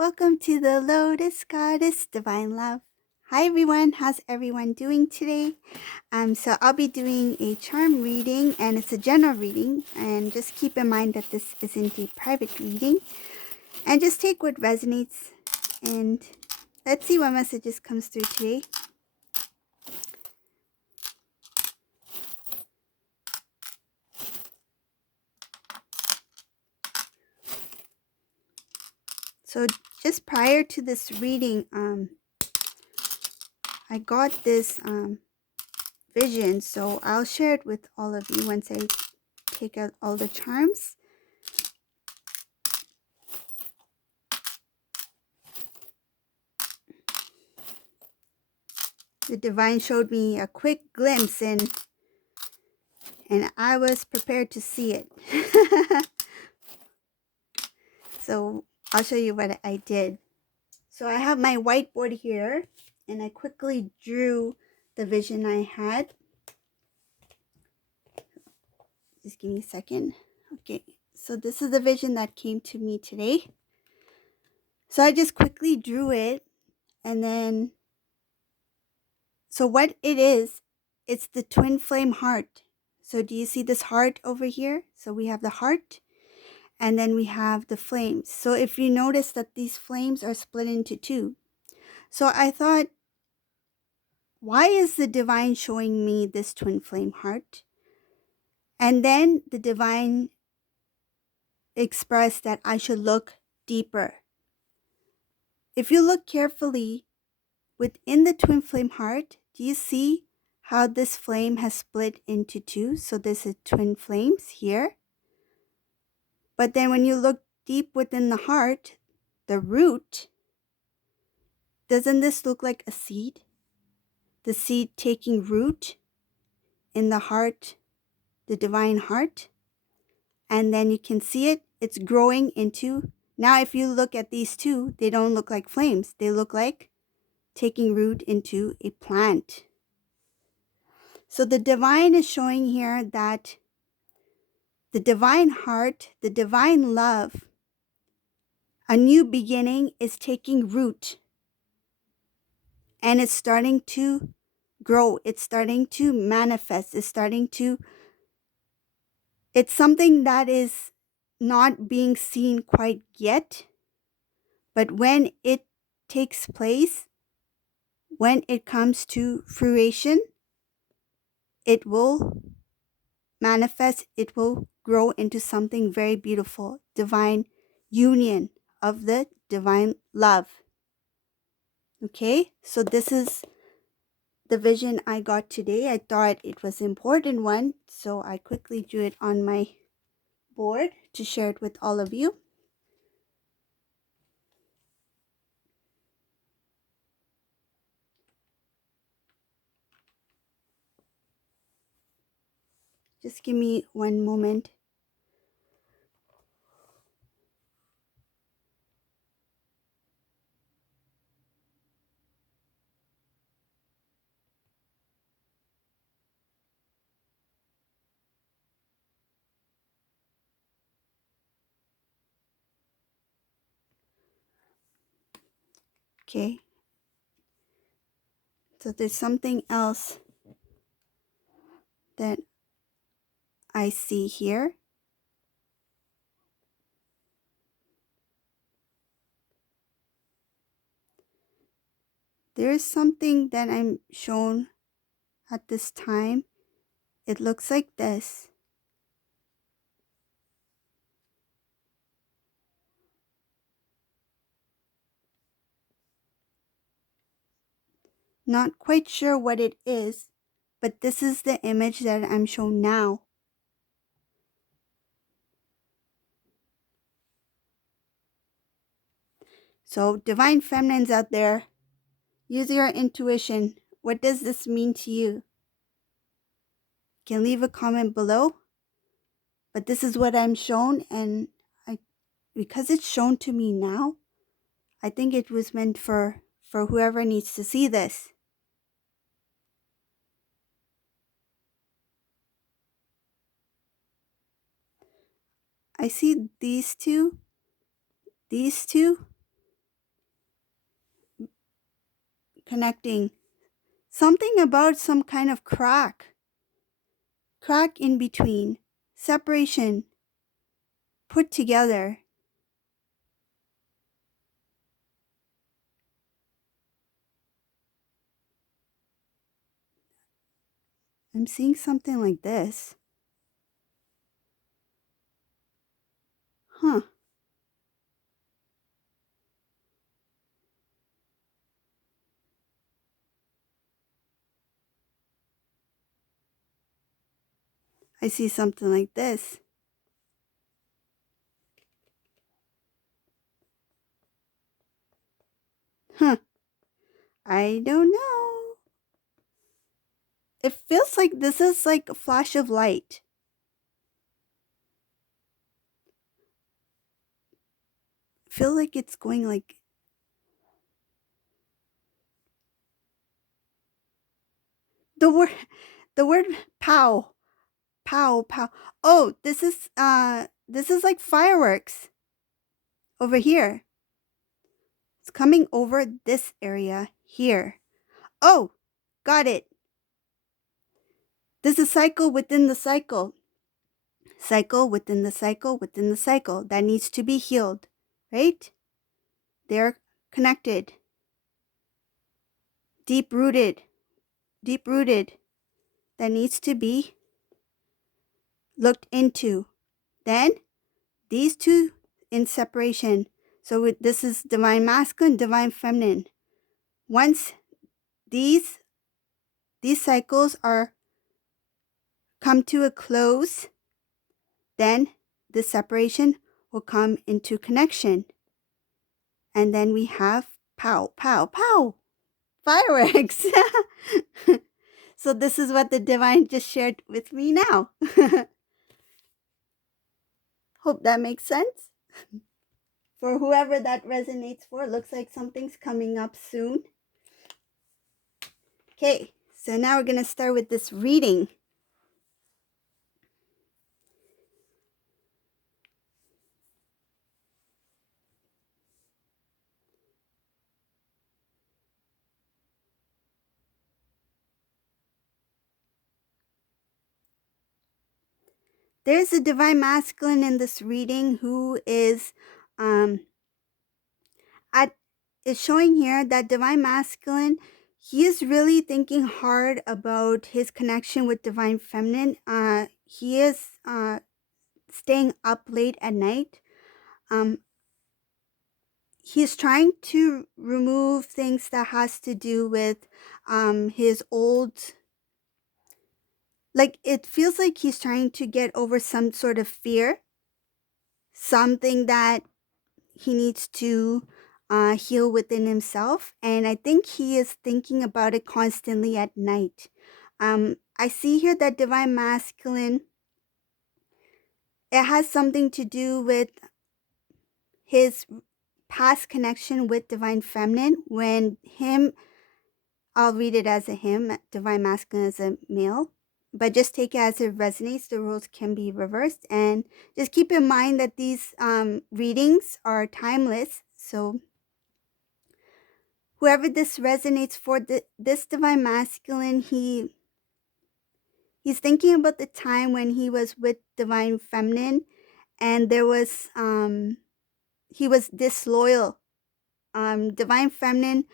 Welcome to the Lotus Goddess Divine Love. Hi everyone, how's everyone doing today? So I'll be doing a charm reading and it's a general reading, and just keep in mind that this isn't a private reading, and just take what resonates, and let's see what messages comes through today. So just prior to this reading, I got this vision, so I'll share it with all of you once I take out all the charms. The divine showed me a quick glimpse and I was prepared to see it. So I'll show you what I did. So I have my whiteboard here and I quickly drew the vision I had. Just give me a second. Okay, so this is the vision that came to me today. So I just quickly drew it, and then, so what it is, it's the twin flame heart. So do you see this heart over here? So we have the heart, and then we have the flames. So if you notice that these flames are split into two. So I thought, why is the divine showing me this twin flame heart? And then the divine expressed that I should look deeper. If you look carefully within the twin flame heart, do you see how this flame has split into two? So this is twin flames here. But then when you look deep within the heart, the root, doesn't this look like a seed? The seed taking root in the heart, the divine heart. And then you can see it, it's growing into, now if you look at these two, they don't look like flames. They look like taking root into a plant. So the divine is showing here that the divine heart, the divine love, a new beginning is taking root. And it's starting to grow. It's starting to manifest. It's something that is not being seen quite yet. But when it takes place, when it comes to fruition, it will manifest, it will grow into something very beautiful, divine union of the divine love. Okay, so this is the vision I got today. I thought it was an important one, so I quickly drew it on my board to share it with all of you. Just give me one moment. Okay, so there's something else that I see here. There is something that I'm shown at this time. It looks like this. Not quite sure what it is, but this is the image that I'm shown now. So divine feminines out there, use your intuition. What does this mean to you? You can leave a comment below. But this is what I'm shown, and because it's shown to me now, I think it was meant for whoever needs to see this. I see these two, connecting. Something about some kind of crack in between, separation, put together. I'm seeing something like this. Huh. I see something like this. Huh. I don't know. It feels like this is like a flash of light. Feel like it's going like the word the word pow. Pow pow. Oh, this is like fireworks over here. It's coming over this area here. Oh, got it. There's a cycle within the cycle. Cycle within the cycle within the cycle that needs to be healed, right? They're connected. Deep rooted. Deep rooted. That needs to be looked into. Then these two in separation. So this is divine masculine, divine feminine. Once these cycles are come to a close, then the separation will come into connection. And then we have pow, pow, pow, fireworks. So this is what the divine just shared with me now. Hope that makes sense. For whoever that resonates for, looks like something's coming up soon. Okay, so now we're going to start with this reading. There's a divine masculine in this reading who is it's showing here that divine masculine, he is really thinking hard about his connection with divine feminine. He is staying up late at night. He's trying to remove things that has to do with his old, like it feels like he's trying to get over some sort of fear, something that he needs to heal within himself. And I think he is thinking about it constantly at night. I see here that divine masculine, it has something to do with his past connection with divine feminine when him, I'll read it as a him, divine masculine as a male, but just take it as it resonates. The roles can be reversed, and just keep in mind that these readings are timeless. So whoever this resonates for, this divine masculine, he's thinking about the time when he was with divine feminine, and there was he was disloyal. Divine feminine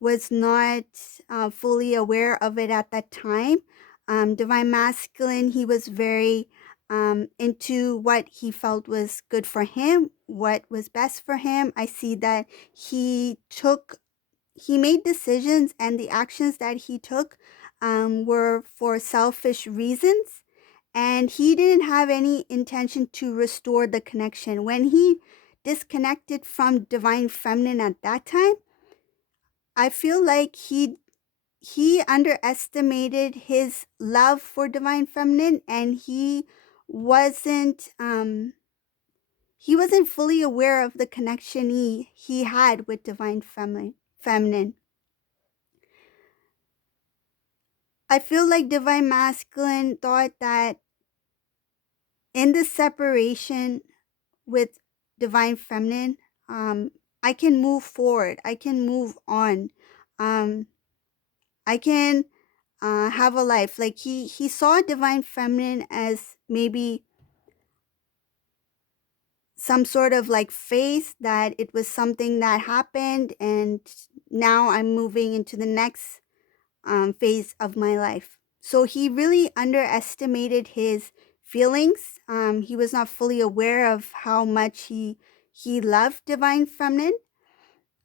was not fully aware of it at that time. Divine masculine, he was very into what he felt was good for him, what was best for him. I see that he made decisions, and the actions that he took were for selfish reasons, and he didn't have any intention to restore the connection. When he disconnected from divine feminine at that time, I feel like he underestimated his love for divine feminine, and he wasn't fully aware of the connection he had with divine feminine. I feel like divine masculine thought that in the separation with divine feminine, I can move forward. I can move on. I can have a life. Like he saw divine feminine as maybe some sort of like phase, that it was something that happened and now I'm moving into the next phase of my life. So he really underestimated his feelings. He was not fully aware of how much he loved divine feminine.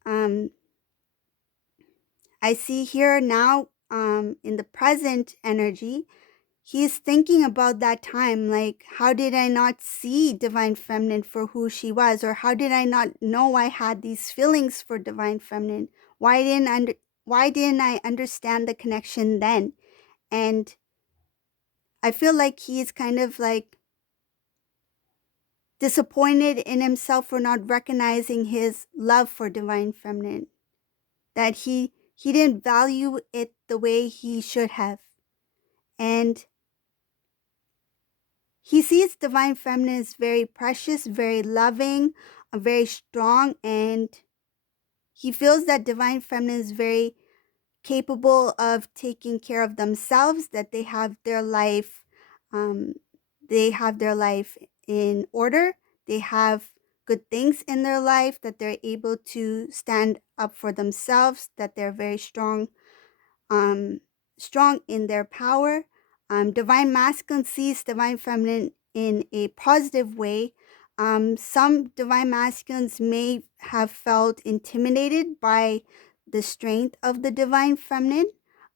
Um, I see here now, in the present energy, he's thinking about that time, like, how did I not see divine feminine for who she was, or how did I not know I had these feelings for divine feminine? Why didn't why didn't I understand the connection then? And I feel like he's kind of like disappointed in himself for not recognizing his love for divine feminine, that he didn't value it the way he should have. And he sees divine feminine as very precious, very loving, very strong, and he feels that divine feminine is very capable of taking care of themselves, that um, they have their life in order, they have good things in their life, that they're able to stand up for themselves, that they're very um, strong in their power. Divine masculine sees divine feminine in a positive way. Some divine masculines may have felt intimidated by the strength of the divine feminine,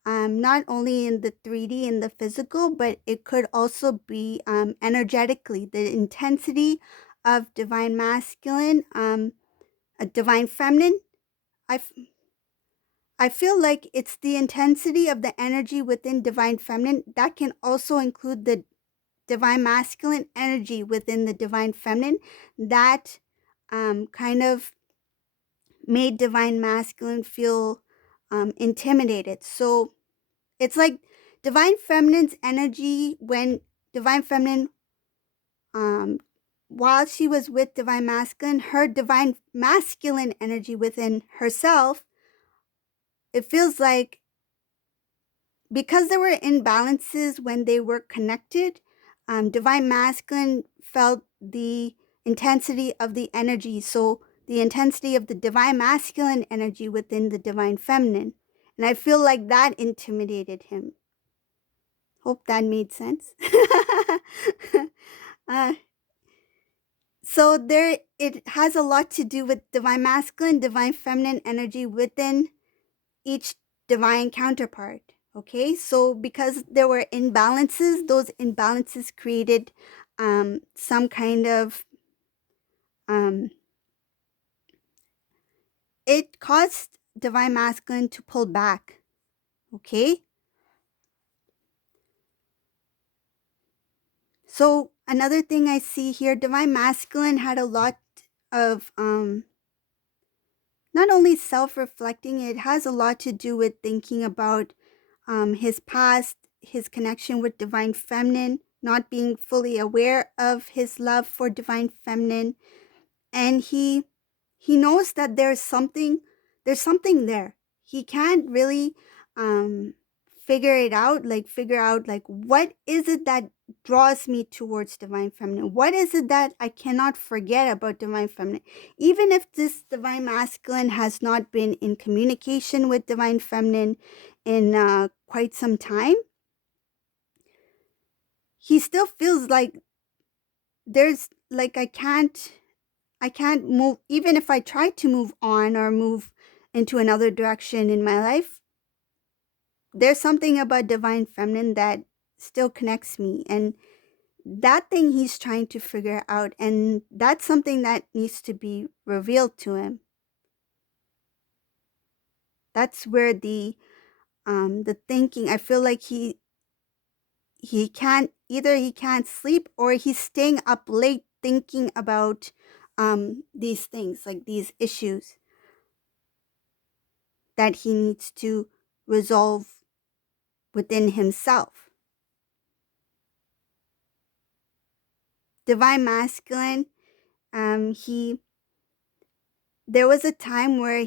not only in the 3D, in the physical, but it could also be energetically, the intensity of divine masculine, a divine feminine. I I feel like it's the intensity of the energy within divine feminine that can also include the divine masculine energy within the divine feminine, that kind of made divine masculine feel intimidated. So it's like divine feminine's energy, when divine feminine, um, while she was with divine masculine, her divine masculine energy within herself, it feels like, because there were imbalances when they were connected, divine masculine felt the intensity of the energy. So the intensity of the divine masculine energy within the divine feminine. And I feel like that intimidated him. Hope that made sense. uh, so there, it has a lot to do with divine masculine, divine feminine energy within each divine counterpart. Okay, so because there were imbalances, those imbalances created some kind of, um, it caused divine masculine to pull back. Okay, so another thing I see here, divine masculine had a lot of not only self-reflecting, it has a lot to do with thinking about his past, his connection with divine feminine, not being fully aware of his love for divine feminine, and he knows that there's something there. He can't really um figure out like, what is it that draws me towards divine feminine? What is it that I cannot forget about divine feminine? Even if this divine masculine has not been in communication with divine feminine in quite some time, he still feels like there's like, I can't move, even if I try to move on or move into another direction in my life. There's something about divine feminine that still connects me, and that thing he's trying to figure out, and that's something that needs to be revealed to him. That's where the thinking, I feel like he can't, either he can't sleep or he's staying up late thinking about these things, like these issues that he needs to resolve within himself. Divine masculine, he there was a time where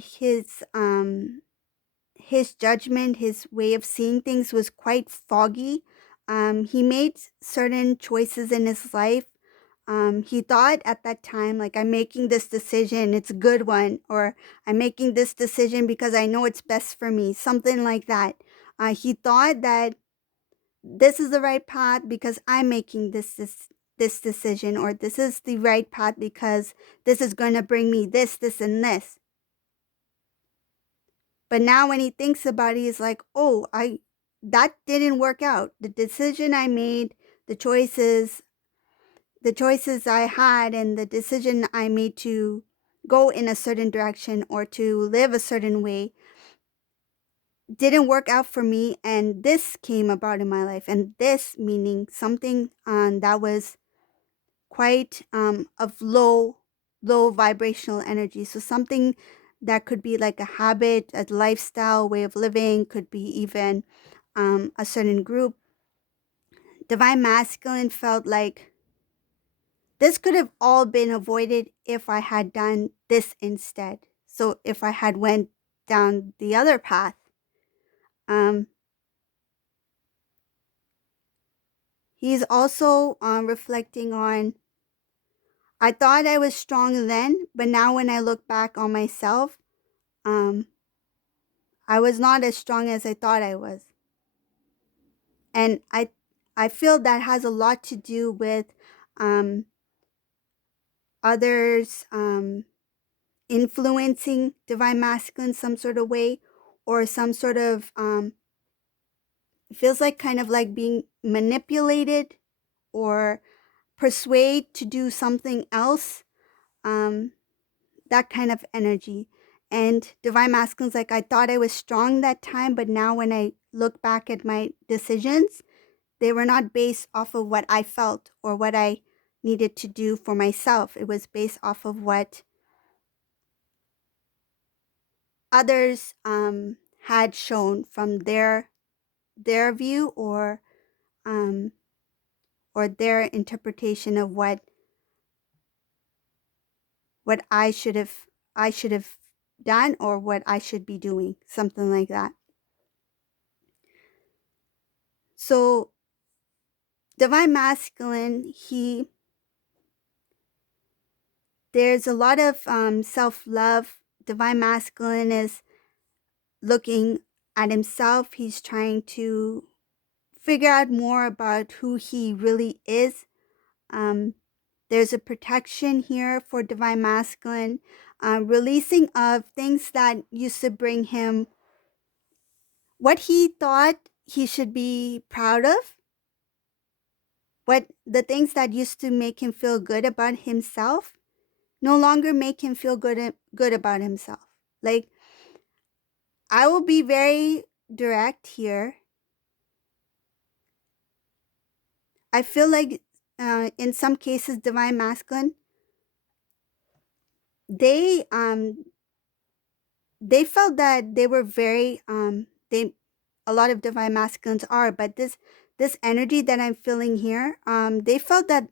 his judgment, his way of seeing things was quite foggy. He made certain choices in his life. He thought at that time, like, I'm making this decision, it's a good one, or I'm making this decision because I know it's best for me, something like that. He thought that this is the right path because I'm making this decision, or this is the right path because this is going to bring me this, and this. But now when he thinks about it, he's like, oh, that didn't work out. The decision I made, the choices, the choices I had, and the decision I made to go in a certain direction or to live a certain way didn't work out for me, and this came about in my life. And this meaning something that was quite of low vibrational energy. So something that could be like a habit, a lifestyle, way of living, could be even a certain group. Divine Masculine felt like this could have all been avoided if I had done this instead. So if I had went down the other path. um he's also reflecting on, I thought I was strong then, but now when I look back on myself, um I was not as strong as I thought I was. And I feel that has a lot to do with um, others influencing Divine Masculine some sort of way, or some sort of, it feels like kind of like being manipulated or persuade to do something else, that kind of energy. And Divine Masculine's like, I thought I was strong that time, but now when I look back at my decisions, they were not based off of what I felt or what I needed to do for myself. It was based off of what others had shown from their view, um, or their interpretation of what I should have done, or what I should be doing, something like that. So Divine Masculine, there's a lot of self-love. Divine Masculine is looking at himself. He's trying to figure out more about who he really is. There's a protection here for Divine Masculine, releasing of things that used to bring him what he thought he should be proud of, what the things that used to make him feel good about himself no longer make him feel good about himself. Like, I will be very direct here. I feel like in some cases, Divine Masculine, they they felt that they were very they a lot of Divine Masculines are, but this energy that I'm feeling here, they felt that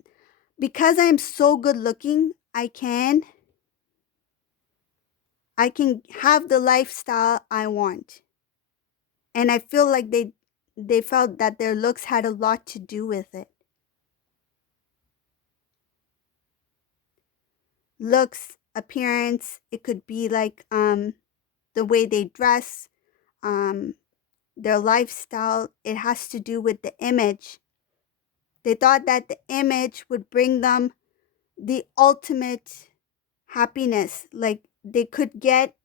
because I'm so good looking, I can have the lifestyle I want. And I feel like they felt that their looks had a lot to do with it. Looks, appearance, it could be like the way they dress, um their lifestyle. It has to do with the image. They thought that the image would bring them the ultimate happiness. Like, they could get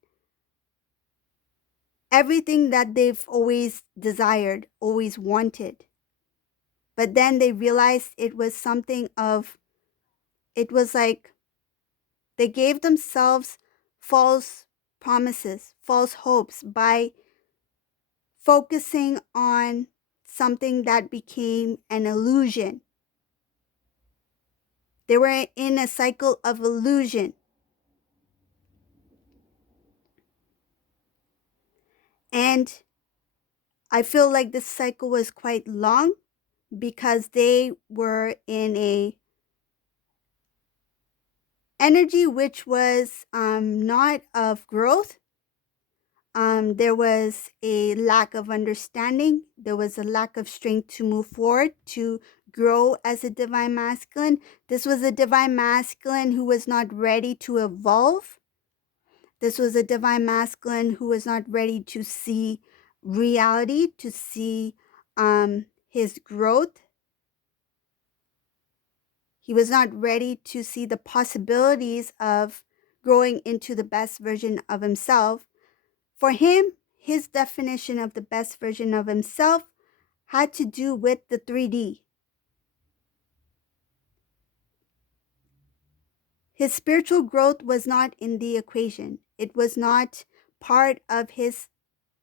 everything that they've always desired, always wanted. But then they realized it was like they gave themselves false promises, false hopes by focusing on something that became an illusion. They were in a cycle of illusion. And I feel like this cycle was quite long because they were in a energy which was not of growth. there was a lack of understanding. There was a lack of strength to move forward, to grow as a divine masculine. This was a divine masculine who was not ready to evolve. This was a divine masculine who was not ready to see reality, to see his growth. He was not ready to see the possibilities of growing into the best version of himself. For him, his definition of the best version of himself had to do with the 3D. His spiritual growth was not in the equation. It was not part of his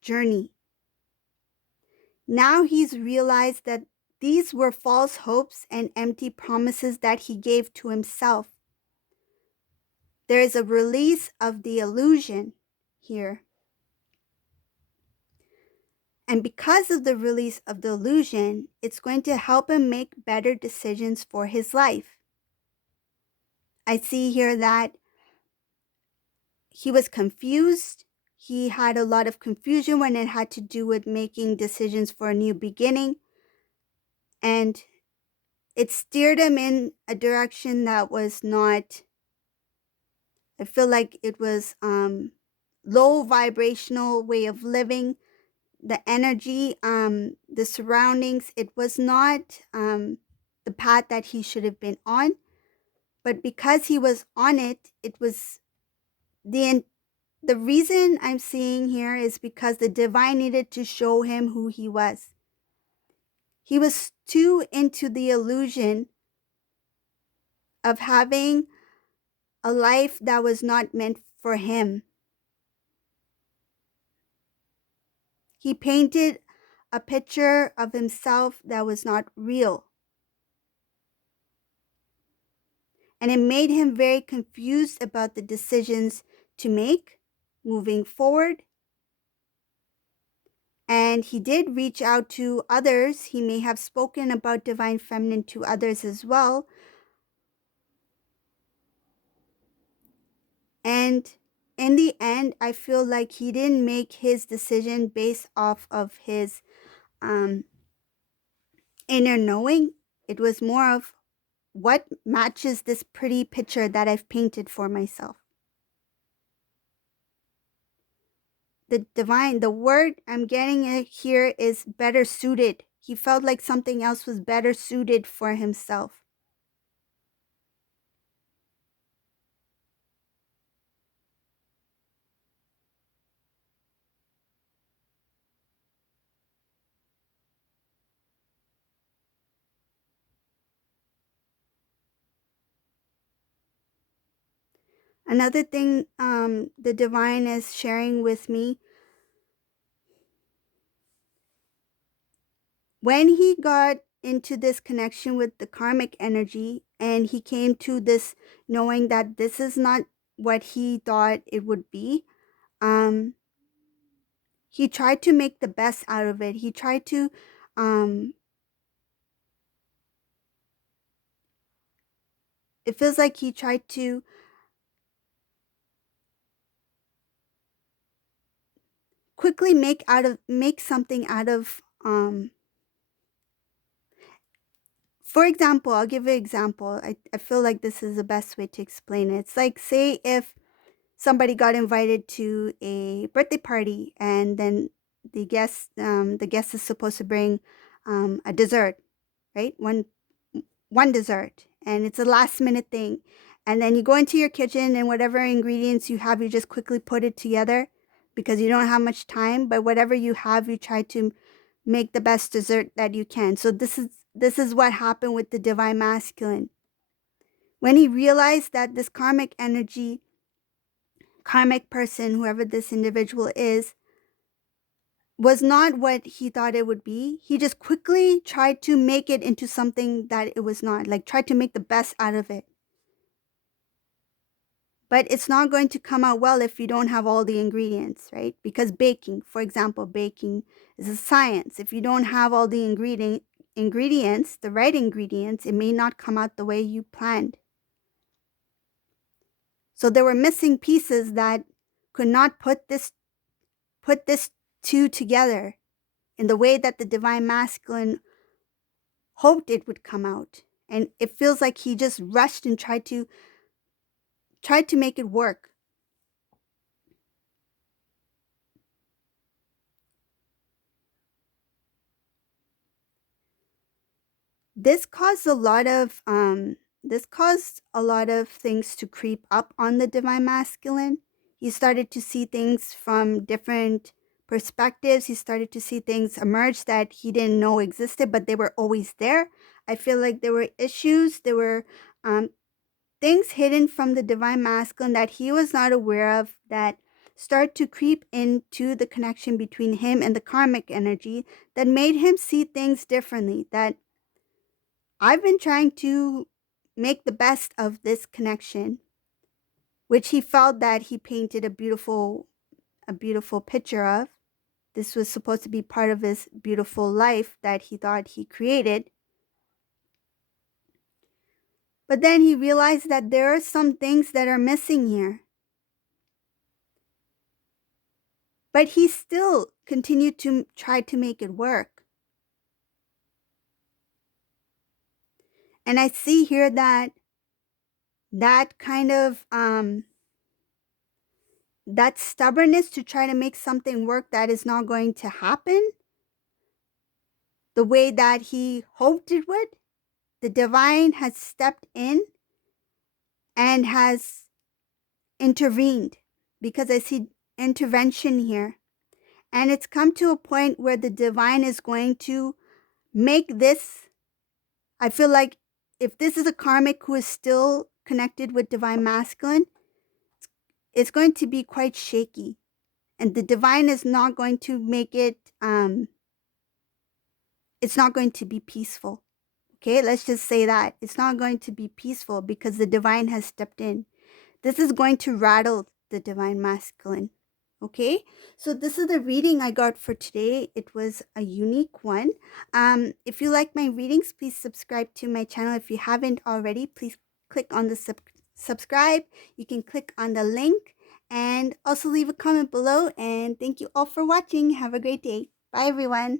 journey. Now he's realized that these were false hopes and empty promises that he gave to himself. There is a release of the illusion here. And because of the release of the illusion, it's going to help him make better decisions for his life. I see here that he was confused. He had a lot of confusion when it had to do with making decisions for a new beginning. And it steered him in a direction that was not, I feel like it was low vibrational way of living. The energy, the surroundings, it was not the path that he should have been on. But because he was on it, it was the reason I'm seeing here is because the divine needed to show him who he was. He was too into the illusion of having a life that was not meant for him. He painted a picture of himself that was not real. And it made him very confused about the decisions to make moving forward. And he did reach out to others. He may have spoken about Divine Feminine to others as well. And in the end, I feel like he didn't make his decision based off of his inner knowing. It was more of what matches this pretty picture that I've painted for myself. The divine, the word I'm getting here is better suited. He felt like something else was better suited for himself. Another thing the divine is sharing with me, when he got into this connection with the karmic energy and he came to this knowing that this is not what he thought it would be, he tried to make the best out of it. He tried to it feels like he tried to quickly make something out of for example, I'll give you an example. I feel like this is the best way to explain it. It's like, say if somebody got invited to a birthday party and then the guest is supposed to bring a dessert, right? One dessert, and it's a last minute thing. And then you go into your kitchen and whatever ingredients you have, you just quickly put it together because you don't have much time, but whatever you have, you try to make the best dessert that you can. So this is what happened with the divine masculine. When he realized that this karmic energy, karmic person, whoever this individual is, was not what he thought it would be, he just quickly tried to make it into something that it was not, like tried to make the best out of it. But it's not going to come out well if you don't have all the ingredients, right? Because baking, for example, baking is a science. If you don't have all the ingredients, the right ingredients, it may not come out the way you planned. So there were missing pieces that could not put put this two together in the way that the divine masculine hoped it would come out. And it feels like he just rushed and tried to make it work. This caused a lot of things to creep up on the divine masculine. He started to see things from different perspectives. He started to see things emerge that he didn't know existed, but they were always there. I feel like there were issues, there were things hidden from the divine masculine that he was not aware of that start to creep into the connection between him and the karmic energy that made him see things differently. That I've been trying to make the best of this connection, which he felt that he painted a beautiful picture of. This was supposed to be part of his beautiful life that he thought he created. But then he realized that there are some things that are missing here. But he still continued to try to make it work. And I see here that kind of that stubbornness to try to make something work that is not going to happen the way that he hoped it would, the divine has stepped in and has intervened, because I see intervention here. And it's come to a point where the divine is going to make this, I feel like if this is a karmic who is still connected with divine masculine, it's going to be quite shaky. And the divine is not going to make it, it's not going to be peaceful. Okay, let's just say that. It's not going to be peaceful because the divine has stepped in. This is going to rattle the divine masculine. Okay, so this is the reading I got for today. It was a unique one. If you like my readings, please subscribe to my channel. If you haven't already, please click on the subscribe. You can click on the link and also leave a comment below. And thank you all for watching. Have a great day. Bye, everyone.